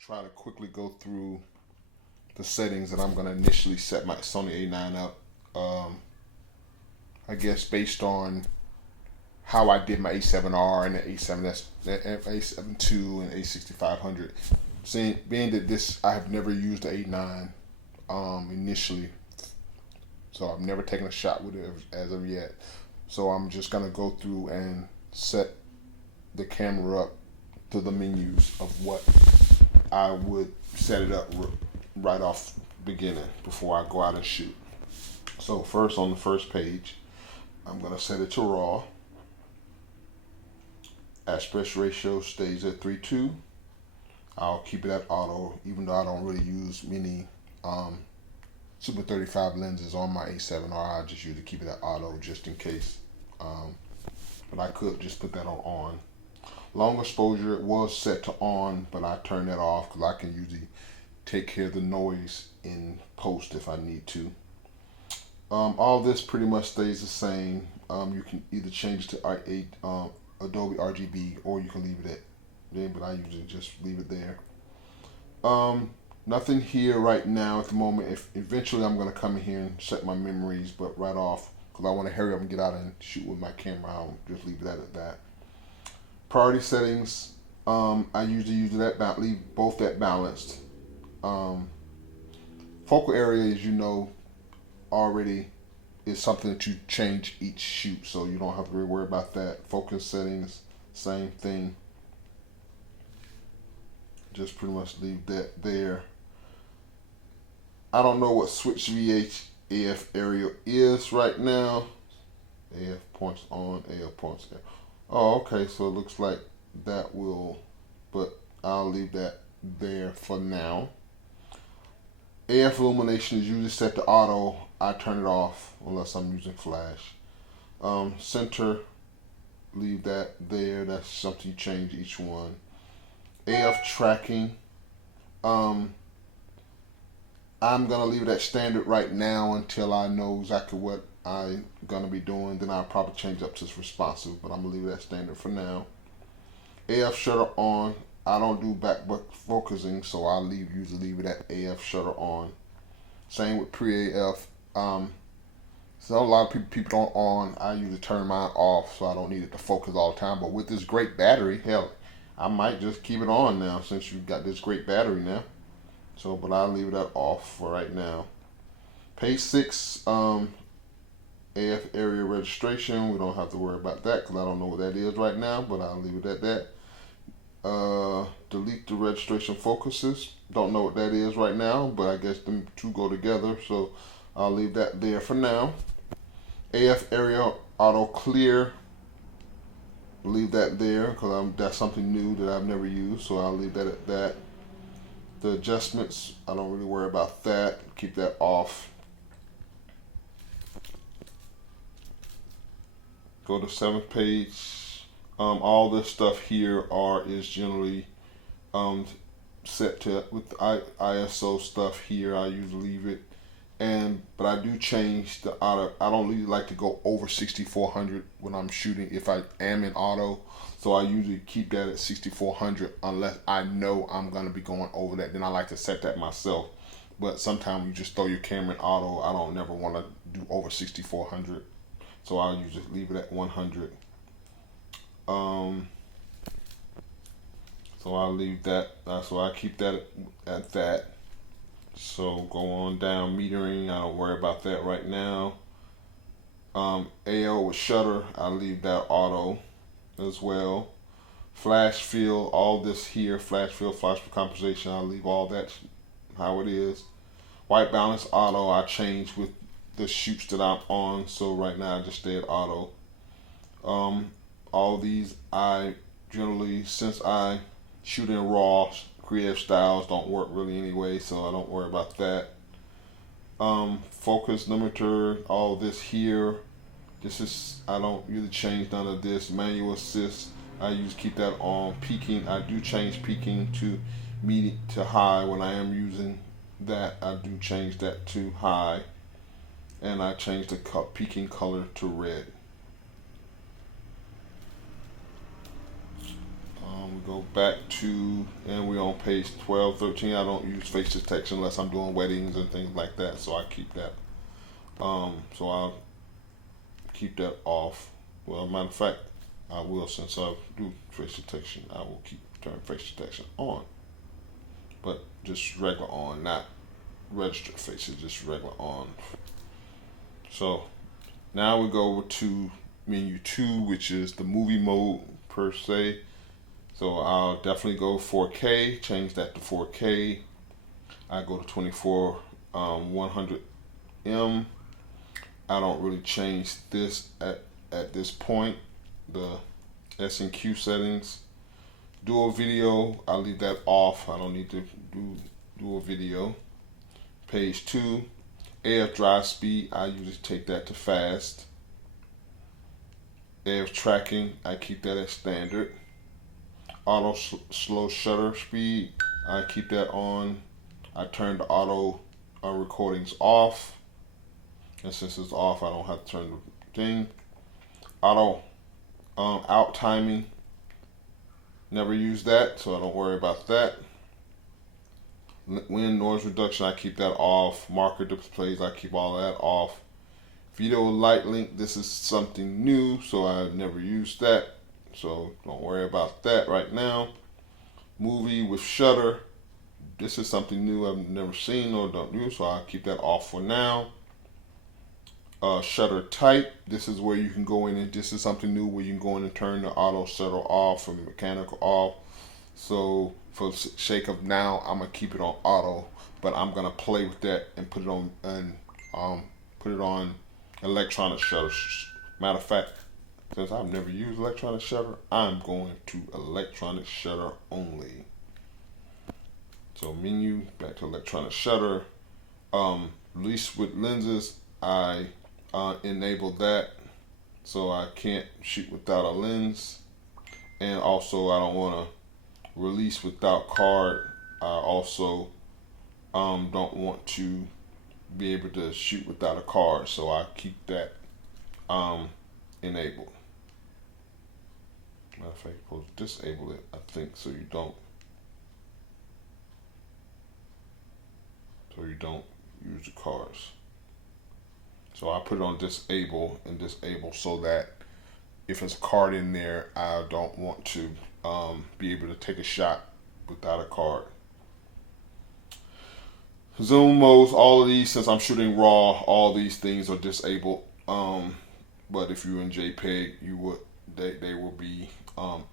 try to quickly go through the settings that I'm going to initially set my Sony A9 up. I guess based on how I did my A7R and the A7S, A7 II and A6500. Being that this, I have never used the A9 initially, so I've never taken a shot with it as of yet. So I'm just gonna go through and set the camera up to the menus of what I would set it up right off beginning before I go out and shoot. So first, on the first page, I'm gonna set it to RAW. Aspect ratio stays at 3:2. I'll keep it at auto, even though I don't really use many Super 35 lenses on my A7R. I just usually keep it at auto just in case. But I could just put that on. Long exposure, it was set to on, but I turned that off because I can usually take care of the noise in post if I need to. All this pretty much stays the same. You can either change to Adobe RGB or you can leave it at there, but I usually just leave it there. Nothing here right now at the moment. If eventually I'm going to come in here and set my memories, but right off because I want to hurry up and get out and shoot with my camera. I'll just leave it at that. Priority settings, I usually use that, leave both that balanced. Focal area, as you know, already is something that you change each shoot, so you don't have to really worry about that. Focus settings, same thing. Just pretty much leave that there. I don't know what switch VH AF area is right now. AF points on, AF points there. Oh, okay, so it looks like that will, but I'll leave that there for now. AF illumination is usually set to auto. I turn it off unless I'm using flash. Center, leave that there. That's something you change each one. AF tracking, I'm gonna leave it at standard right now until I know exactly what I'm gonna be doing. Then I'll probably change up to responsive, but I'm gonna leave it at standard for now. AF shutter on. I don't do back focusing, so I usually leave it at AF shutter on. Same with pre-AF. So a lot of people don't on. I usually turn mine off, so I don't need it to focus all the time. But with this great battery, hell, I might just keep it on now since you've got this great battery now. So, but I'll leave that off for right now. Page 6, AF area registration. We don't have to worry about that because I don't know what that is right now, but I'll leave it at that. Delete the registration focuses. Don't know what that is right now, but I guess them two go together, so I'll leave that there for now. AF area auto clear. Leave that there because that's something new that I've never used, so I'll leave that at that. The adjustments, I don't really worry about that. Keep that off. Go to 7th page. All this stuff here is generally set to with the ISO stuff here. I usually leave it, but I do change the auto. I don't really like to go over 6400 when I'm shooting if I am in auto. So I usually keep that at 6400 unless I know I'm gonna be going over that. Then I like to set that myself. But sometimes you just throw your camera in auto. I don't never want to do over 6400. So I'll usually leave it at 100. So I'll leave that. So I keep that at that. So go on down, metering. I don't worry about that right now. AO with shutter, I leave that auto as well. Flash fill, all this here, flash fill, flash compensation, I'll leave all that how it is. White balance auto, I change with the shoots that I'm on, so right now I just stay at auto. All these I generally, since I shoot in RAW, creative styles don't work really anyway, so I don't worry about that. Focus limiter, all this here. This is, I don't really change none of this. Manual assist, I usually keep that on. Peaking, I do change peaking to medium to high when I am using that. I do change that to high, and I change the peaking color to red. We go back to, and we're on page 12, 13. I don't use face detection unless I'm doing weddings and things like that, so I keep that. So I'll keep that off. Well, matter of fact, I will, since I do face detection, I will turn face detection on. But just regular on, not registered faces, just regular on. So now we go over to menu 2, which is the movie mode per se. So I'll definitely go 4K, change that to 4K. I go to 24 100M. I don't really change this at this point, the S&Q settings. Dual video, I leave that off. I don't need to do dual video. Page 2, AF drive speed, I usually take that to fast. AF tracking, I keep that at standard. Auto slow shutter speed, I keep that on. I turn the auto recordings off. And since it's off, I don't have to turn the thing. Auto out timing, never use that, so I don't worry about that. Wind noise reduction, I keep that off. Marker displays, I keep all of that off. Video light link, this is something new, so I've never used that, so don't worry about that right now. Movie with shutter, this is something new I've never seen or don't use, so I'll keep that off for now. Shutter type, this is where you can go in, and this is something new where you can go in and turn the auto shutter off or mechanical off. So for the sake of now, I'm gonna keep it on auto, but I'm gonna play with that and put it on electronic shutter. Matter of fact, since I've never used electronic shutter, I'm going to electronic shutter only. So menu, back to electronic shutter. Release with lenses, I enable that, so I can't shoot without a lens, and also I don't want to release without card. I also don't want to be able to shoot without a card, so I keep that enabled. Matter of fact, you're supposed to disable it, I think, so you don't use the cards. So I put it on disable and disable so that if there's a card in there, I don't want to be able to take a shot without a card. Zoom modes, all of these, since I'm shooting raw, all these things are disabled. But if you're in JPEG, they will be you'll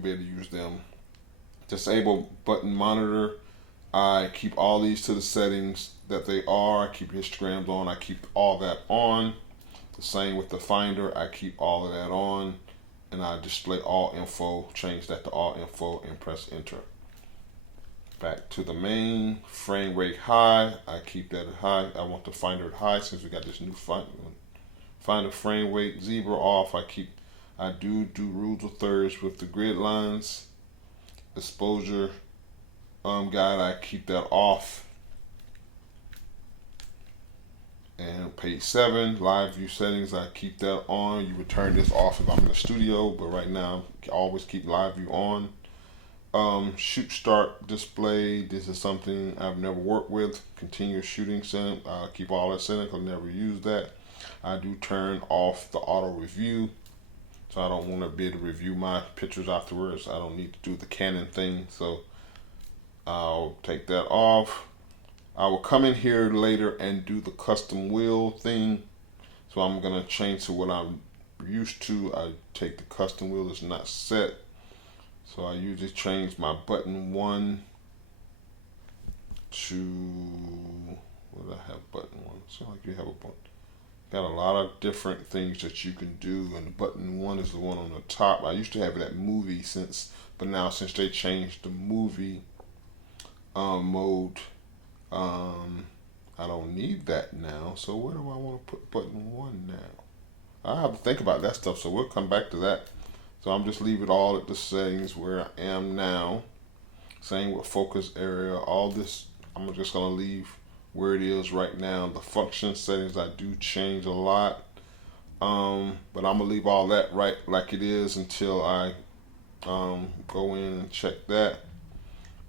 be able to use them. Disable button monitor, I keep all these to the settings that they are. I keep histograms on, I keep all that on. The same with the finder, I keep all of that on, and I display all info, change that to all info and press enter. Back to the main, frame rate high, I keep that at high. I want the finder at high since we got this new finder frame rate. Zebra off, I do rules of thirds with the grid lines. Exposure guide, I keep that off. And page 7, live view settings, I keep that on. You would turn this off if I'm in the studio, but right now I always keep live view on. Shoot start display, this is something I've never worked with. Continuous shooting setting, I keep all that setting, I've never used that. I do turn off the auto review, so I don't want to be able to review my pictures afterwards. I don't need to do the Canon thing, so I'll take that off. I will come in here later and do the custom wheel thing. So I'm gonna change to what I'm used to. I take the custom wheel that's not set. So I usually change my button 1 to, what do I have button 1? Sound like you have a button. Got a lot of different things that you can do, and the button 1 is the one on the top. I used to have that movie but now since they changed the movie mode, I don't need that now. So where do I want to put button 1 now? I have to think about that stuff, so we'll come back to that. So I'm just leave it all at the settings where I am now. Same with focus area, all this I'm just gonna leave where it is right now. The function settings I do change a lot, but I'm gonna leave all that right like it is until I Go in and check that.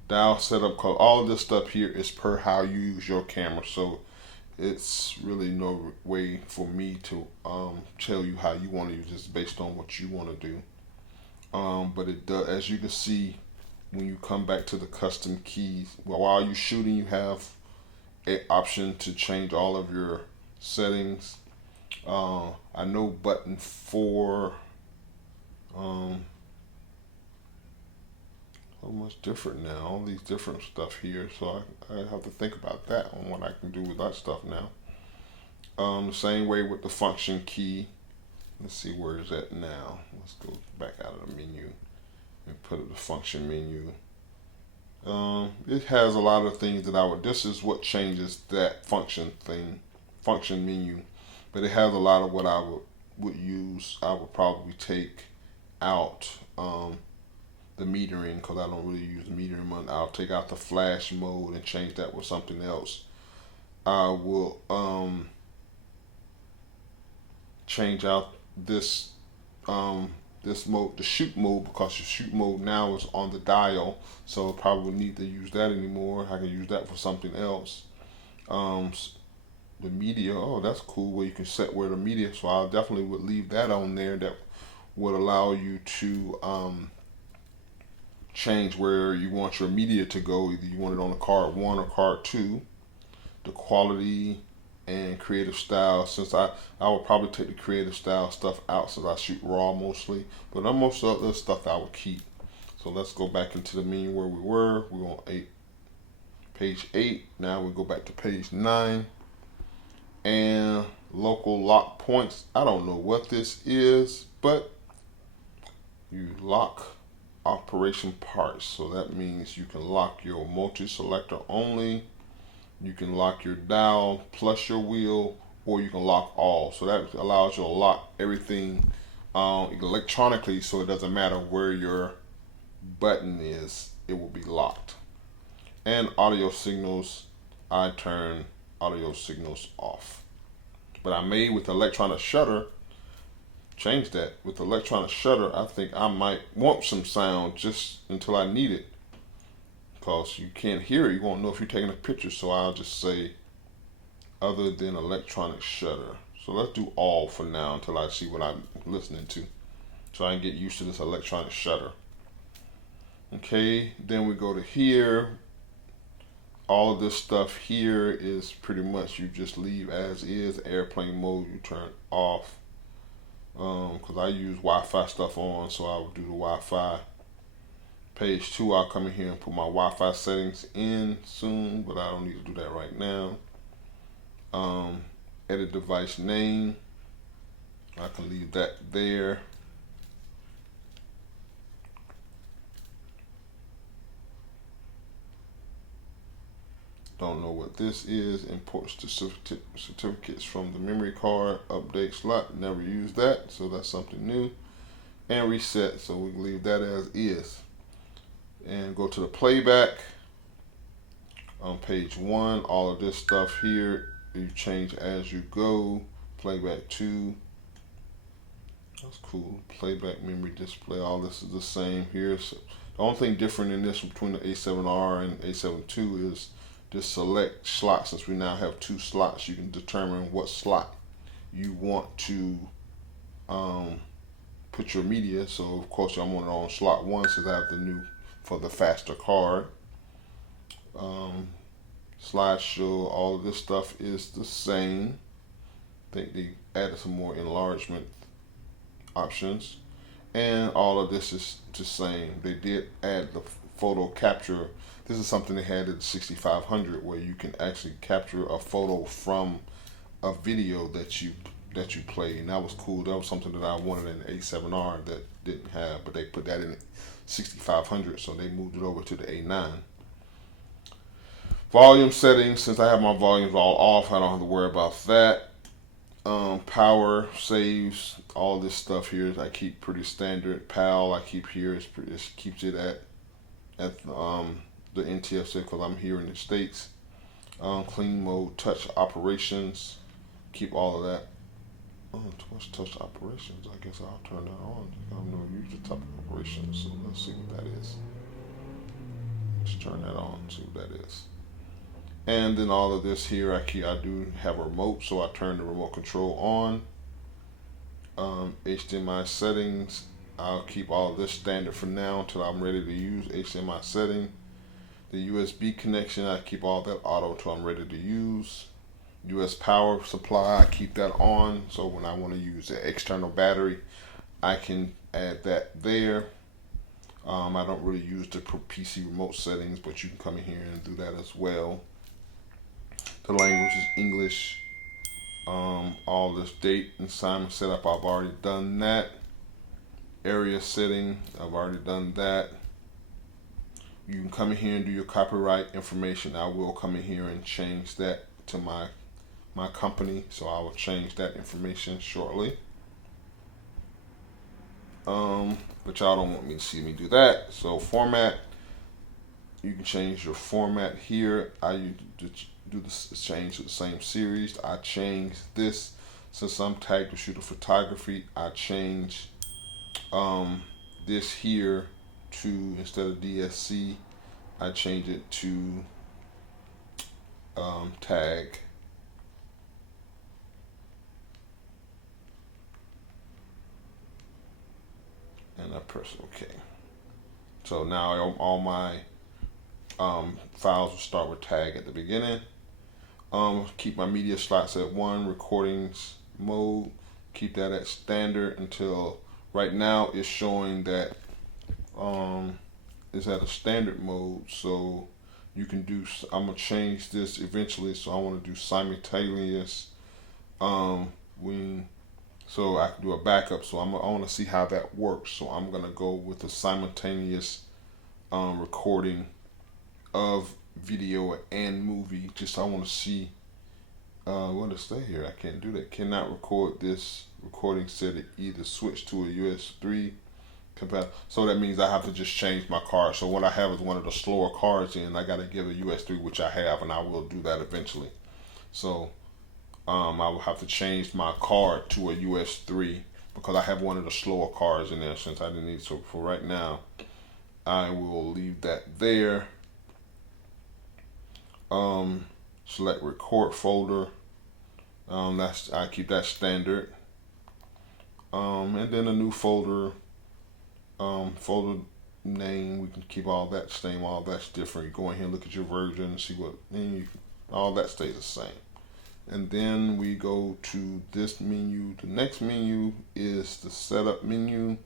Dial setup, cause all of this stuff here is per how you use your camera. So it's really no way for me to tell you how you want to use this based on what you want to do. But it does, as you can see, when you come back to the custom keys, while you're shooting, you have an option to change all of your settings. I know button 4, so much different now, all these different stuff here, so I have to think about that on what I can do with that stuff now. The same way with the function key. Let's see, where is that now? Let's go back out of the menu and put it the function menu. It has a lot of things that this is what changes that function menu, but it has a lot of what I would use. I would probably take out the metering, because I don't really use the metering one. I'll take out the flash mode and change that with something else. I will change out this this mode, the shoot mode, because the shoot mode now is on the dial, so I probably need to use that anymore. I can use that for something else. The media, oh, that's cool, where you can set where the media, so I definitely would leave that on there. That would allow you to change where you want your media to go. Either you want it on a card 1 or card 2. The quality and creative style, since I would probably take the creative style stuff out, since I shoot raw mostly, but most of the stuff I would keep. So let's go back into the menu where we were. We're on page 8. Now we go back to page 9. And local lock points. I don't know what this is, but you lock operation parts. So that means you can lock your multi-selector only. You can lock your dial plus your wheel, or you can lock all. So that allows you to lock everything electronically, so it doesn't matter where your button is, it will be locked. And audio signals, I turn audio signals off. But I may, with the electronic shutter, change that. With the electronic shutter, I think I might want some sound just until I need it, because you can't hear it. You won't know if you're taking a picture. So I'll just say other than electronic shutter. So let's do all for now until I see what I'm listening to, so I can get used to this electronic shutter. Okay, then we go to here. All of this stuff here is pretty much you just leave as is. Airplane mode you turn off, because I use Wi-Fi stuff on, so I will do the Wi-Fi. Page 2, I'll come in here and put my Wi-Fi settings in soon, but I don't need to do that right now. Edit device name, I can leave that there. Don't know what this is. Import certificates from the memory card. Update slot, never use that, so that's something new. And reset, so we can leave that as is. And go to the playback. On page 1, all of this stuff here, you change as you go. Playback 2. That's cool. Playback memory display, all this is the same here. So the only thing different in this between the A7R and A7 II is this select slot. Since we now have 2 slots, you can determine what slot you want to put your media. So of course I'm on it on slot 1, since I have the new for the faster card. Slideshow, all of this stuff is the same. I think they added some more enlargement options, and all of this is the same. They did add the photo capture. This is something they had at the 6500, where you can actually capture a photo from a video that you play, and that was cool. That was something that I wanted in the A7R that didn't have, but they put that in 6500, so they moved it over to the A9. Volume settings, since I have my volumes all off, I don't have to worry about that. Power saves, all this stuff here I keep pretty standard. PAL I keep here, it keeps it at the NTSC, because I'm here in the States. Clean mode, touch operations, keep all of that. Touch touch operations. I guess I'll turn that on. I'm no user type of operations, so let's see what that is. Let's turn that on. See what that is. And then all of this here, I do have a remote, so I turn the remote control on. HDMI settings, I'll keep all of this standard for now until I'm ready to use HDMI setting. The USB connection, I keep all that auto until I'm ready to use. US power supply, I keep that on, so when I want to use the external battery, I can add that there. I don't really use the PC remote settings, but you can come in here and do that as well. The language is English. All this date and assignment setup, I've already done that. Area setting, I've already done that. You can come in here and do your copyright information. I will come in here and change that to my company, so I will change that information shortly. But y'all don't want me to see me do that. So format, you can change your format here. I used to do this change to the same series. I changed this since I'm TagTheShooter photography. I changed this here to, instead of DSC, I changed it to tag. And I press OK. So now all my files will start with tag at the beginning. Keep my media slots at 1, recordings mode, keep that at standard until right now it's showing that it's at a standard mode, so you can do, I'm gonna change this eventually, so I want to do simultaneous so I can do a backup. So I want to see how that works, so I'm gonna go with a simultaneous recording of video and movie. Just I want to see what to say here. I can't do that. Cannot record this recording set. It either switch to a US3 compatible. So that means I have to just change my card. So what I have is one of the slower cards in. I got to give a US3, which I have, and I will do that eventually. So I will have to change my card to a US3 because I have one of the slower cards in there since I didn't need. So for right now, I will leave that there. Select record folder. I keep that standard. And then a new folder. Folder name, we can keep all that same. All that's different. You go in here and look at your version and see what. All that stays the same. And then we go to this menu. The next menu is the setup menu.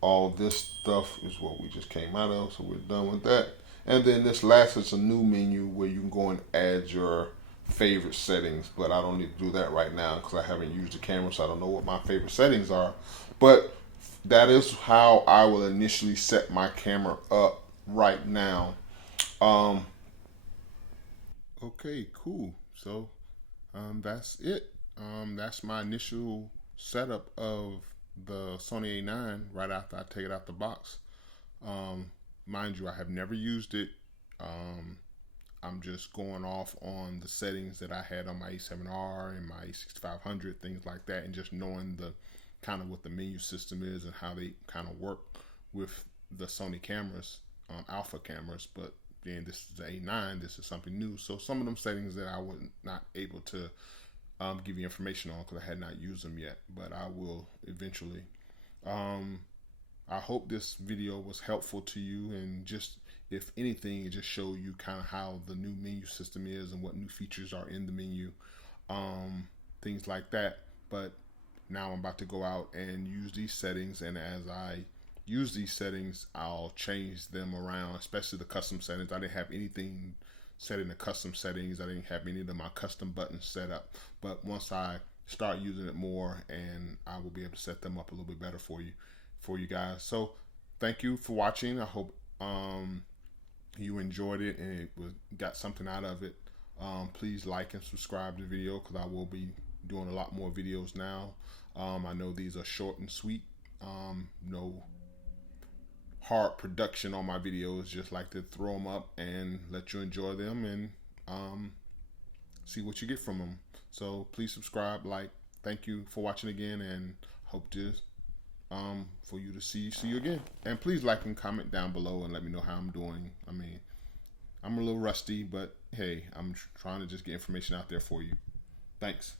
All this stuff is what we just came out of, so we're done with that. And then this last is a new menu where you can go and add your favorite settings, but I don't need to do that right now because I haven't used the camera, so I don't know what my favorite settings are. But that is how I will initially set my camera up right now. Okay, cool. So that's it. That's my initial setup of the Sony A9 right after I take it out the box. Mind you, I have never used it. I'm just going off on the settings that I had on my A7R and my A6500, things like that, and just knowing the kind of what the menu system is and how they kind of work with the Sony cameras, alpha cameras. But then this is the A9, this is something new. So some of them settings that I was not able to give you information on because I had not used them yet, but I will eventually. I hope this video was helpful to you, and just, if anything, it just show you kind of how the new menu system is and what new features are in the menu, things like that. But now I'm about to go out and use these settings, and as I use these settings, I'll change them around, especially the custom settings. I didn't have anything set in the custom settings. I didn't have any of my custom buttons set up, but once I start using it more, and I will be able to set them up a little bit better for you guys. So thank you for watching. I hope you enjoyed it and got something out of it. Please like and subscribe to the video because I will be doing a lot more videos now. I know these are short and sweet. No hard production on my videos, just like to throw them up and let you enjoy them and see what you get from them. So please subscribe, like, thank you for watching again, and hope to for you to see you again. And please like and comment down below and let me know how I'm doing. I mean, I'm a little rusty, but hey, I'm trying to just get information out there for you. Thanks.